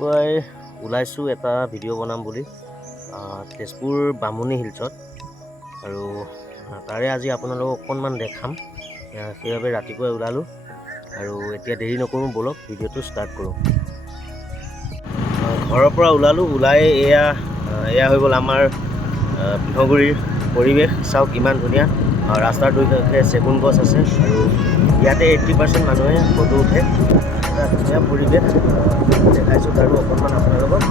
ৰাতিপুৱাই ওলাইছোঁ এটা ভিডিঅ' বনাম বুলি তেজপুৰ বামুণী হিলছত আৰু তাৰে আজি আপোনালোকক অকণমান দেখাম। সেইবাবে ৰাতিপুৱাই ওলালোঁ আৰু এতিয়া দেৰি নকৰোঁ, ব'লক ভিডিঅ'টো ষ্টাৰ্ট কৰোঁ। ঘৰৰ পৰা ওলাই এয়া হৈ গ'ল আমাৰ বিহগুৰিৰ পৰিৱেশ। চাওক ইমান ধুনীয়া, ৰাস্তাৰ দুয়োকাষে চেগুন গছ আছে আৰু ইয়াতে 80% মানুহে ফটো উঠে। এটা ধুনীয়া পৰিৱেশ দেখাইছোঁ আৰু অকণমান আপোনালোকক।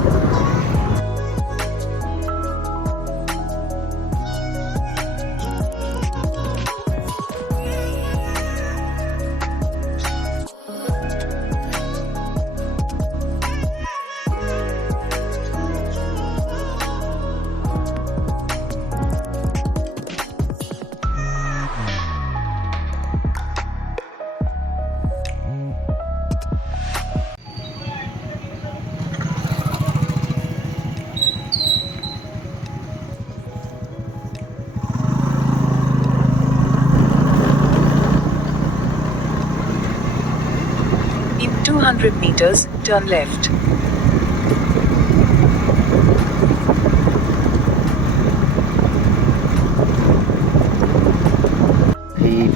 In 200 meters, turn left.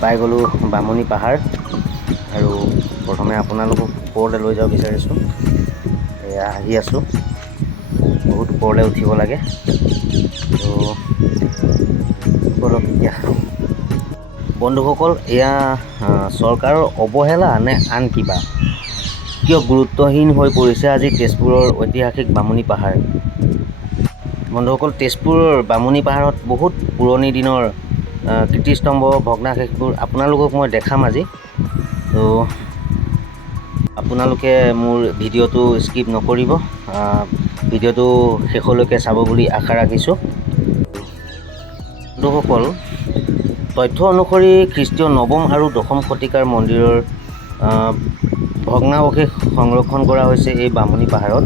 পাই গ'লোঁ বামুণী পাহাৰ আৰু প্ৰথমে আপোনালোকক ওপৰলৈ লৈ যাব বিচাৰিছোঁ। এয়া আহি আছোঁ, বহুত ওপৰলৈ উঠিব লাগে তো ব'লক এতিয়া। বন্ধুসকল, এয়া চৰকাৰৰ অৱহেলা নে আন কিবা? কিয় গুৰুত্বহীন হৈ পৰিছে আজি তেজপুৰৰ ঐতিহাসিক বামুণী পাহাৰ? বন্ধুসকল, তেজপুৰৰ বামুণী পাহাৰত বহুত পুৰণি দিনৰ কীৰ্তিস্তম্ভ ভগ্নাৱশেষবোৰ আপোনালোকক মই দেখাম আজি। তো আপোনালোকে মোৰ ভিডিঅ'টো স্কিপ নকৰিব, ভিডিঅ'টো শেষলৈকে চাব বুলি আশা ৰাখিছোঁ। বন্ধুসকল, তথ্য অনুসৰি খ্ৰীষ্টীয় 9ম আৰু 10ম শতিকাৰ মন্দিৰৰ ভগ্নাৱশেষ সংৰক্ষণ কৰা হৈছে এই বামুণী পাহাৰত।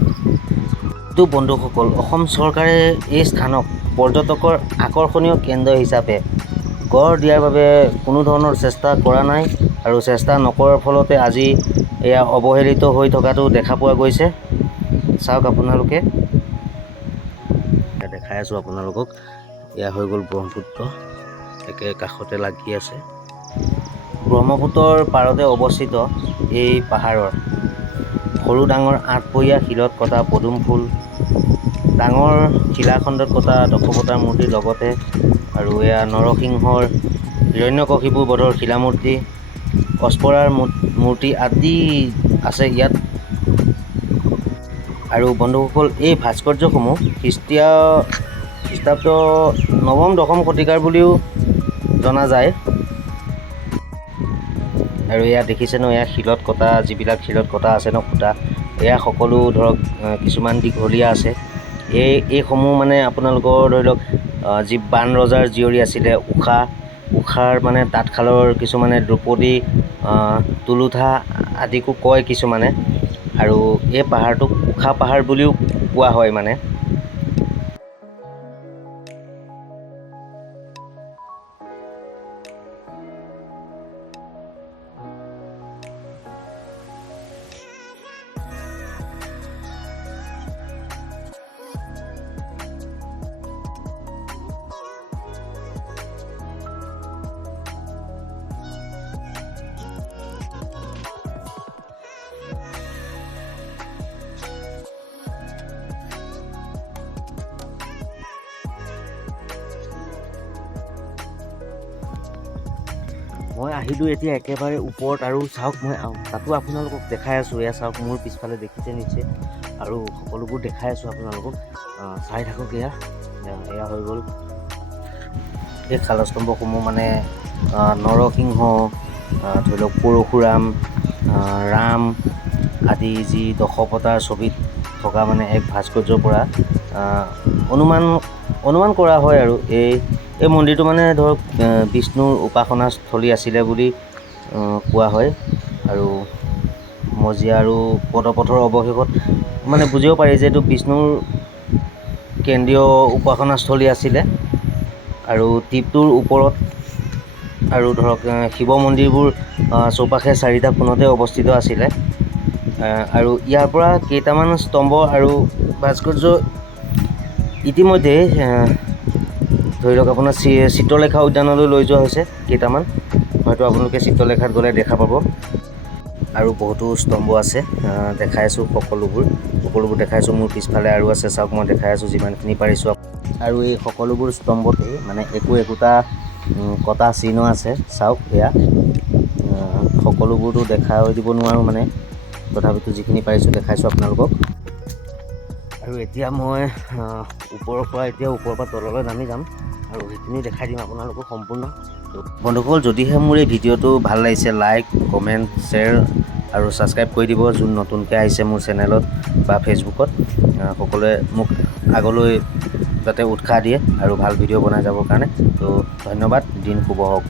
তো বন্ধুসকল, অসম চৰকাৰে এই স্থানক পৰ্যটকৰ আকৰ্ষণীয় কেন্দ্ৰ হিচাপে গঢ় দিয়াৰ বাবে কোনো ধৰণৰ চেষ্টা কৰা নাই আৰু চেষ্টা নকৰাৰ ফলতে আজি এয়া অৱহেলিত হৈ থকাটো দেখা পোৱা গৈছে। চাওক আপোনালোকে, দেখাই আছোঁ আপোনালোকক। এয়া হৈ গ'ল ব্ৰহ্মপুত্ৰ, একে কাষতে লাগি আছে। ব্ৰহ্মপুত্ৰৰ পাৰতে অৱস্থিত এই পাহাৰৰ সৰু ডাঙৰ 8পহীয়া শিলত কটা পদুম ফুল, ডাঙৰ শিলাখণ্ডত কটা দশৱতাৰ মূৰ্তিৰ লগতে আৰু এয়া নৰসিংহৰ, হিৰণ্যকশিপু বধৰ শিলামূৰ্তি, অস্পৰাৰ মূৰ্তি আদি আছে ইয়াত। আৰু বন্ধুসকল, এই ভাস্কৰ্যসমূহ খ্ৰীষ্টাব্দ 9ম 10ম শতিকাৰ বুলিও জনা যায়। আৰু এয়া দেখিছে ন, এয়া শিলত কটা, যিবিলাক শিলত কটা আছে ন খুঁটা, এয়া সকলো ধৰক কিছুমান দীঘলীয়া আছে। এইসমূহ মানে আপোনালোকৰ ধৰি লওক যি বাণ ৰজাৰ জীয়ৰী আছিলে ঊষাৰ মানে তাঁতশালৰ কিছুমানে দ্ৰৌপদী, তুলুঠা আদিকো কয় কিছুমানে। আৰু এই পাহাৰটোক উষা পাহাৰ বুলিও কোৱা হয় মানে। মই আহিলোঁ এতিয়া একেবাৰে ওপৰত আৰু চাওক, মই তাতো আপোনালোকক দেখাই আছোঁ। এয়া চাওক, মোৰ পিছফালে দেখিছে নিশ্চয়, আৰু সকলোবোৰ দেখাই আছোঁ আপোনালোকক। চাই থাকক। এয়া হৈ গ'ল এই শালস্তম্ভসমূহ, মানে নৰসিংহ, ধৰি লওক পৰশুৰাম, ৰাম আদি যি দশৱতাৰ ছবিত থকা মানে এক ভাস্কৰ্যৰ পৰা অনুমান কৰা হয়। আৰু এই মন্দিৰটো মানে ধৰক বিষ্ণুৰ উপাসনাস্থলী আছিলে বুলি কোৱা হয়। আৰু মজিয়া আৰু পদপথৰ অৱশেষত মানে বুজিব পাৰি যে এইটো বিষ্ণুৰ কেন্দ্ৰীয় উপাসনাস্থলী আছিলে। আৰু দ্বীপটোৰ ওপৰত আৰু ধৰক শিৱ মন্দিৰবোৰ চৌপাশে 4টা কোণতে অৱস্থিত আছিলে। আৰু ইয়াৰ পৰা কেইটামান স্তম্ভ আৰু ভাস্কৰ্য ইতিমধ্যে ধৰি লওক আপোনাৰ চিত্ৰলেখা উদ্যানলৈ লৈ যোৱা হৈছে কেইটামান, হয়তো আপোনালোকে চিত্ৰলেখাত গ'লে দেখা পাব। আৰু বহুতো স্তম্ভ আছে, দেখাই আছোঁ সকলোবোৰ দেখাই আছোঁ। মোৰ পিছফালে আৰু আছে, চাওক মই দেখাই আছোঁ যিমানখিনি পাৰিছোঁ। আৰু এই সকলোবোৰ স্তম্ভতেই মানে একোটা কটা চিহ্ন আছে, চাওক এয়া। সকলোবোৰতো দেখাই দিব নোৱাৰোঁ মানে, তথাপিতো যিখিনি পাৰিছোঁ দেখাইছোঁ আপোনালোকক। আৰু এতিয়া মই ওপৰৰ পৰা তললৈ নামি যাম আৰু সেইখিনি দেখাই দিম আপোনালোকক সম্পূৰ্ণ। বন্ধুসকল, যদিহে মোৰ এই ভিডিঅ'টো ভাল লাগিছে, লাইক, কমেণ্ট, শ্বেয়াৰ আৰু ছাবস্ক্ৰাইব কৰি দিব। যোন নতুনকৈ আহিছে মোৰ চেনেলত বা ফেচবুকত, সকলোৱে মোক আগলৈ যাতে উৎসাহ দিয়ে আৰু ভাল ভিডিঅ' বনাই যাবৰ কাৰণে। তো ধন্যবাদ, দিন শুভ হওক।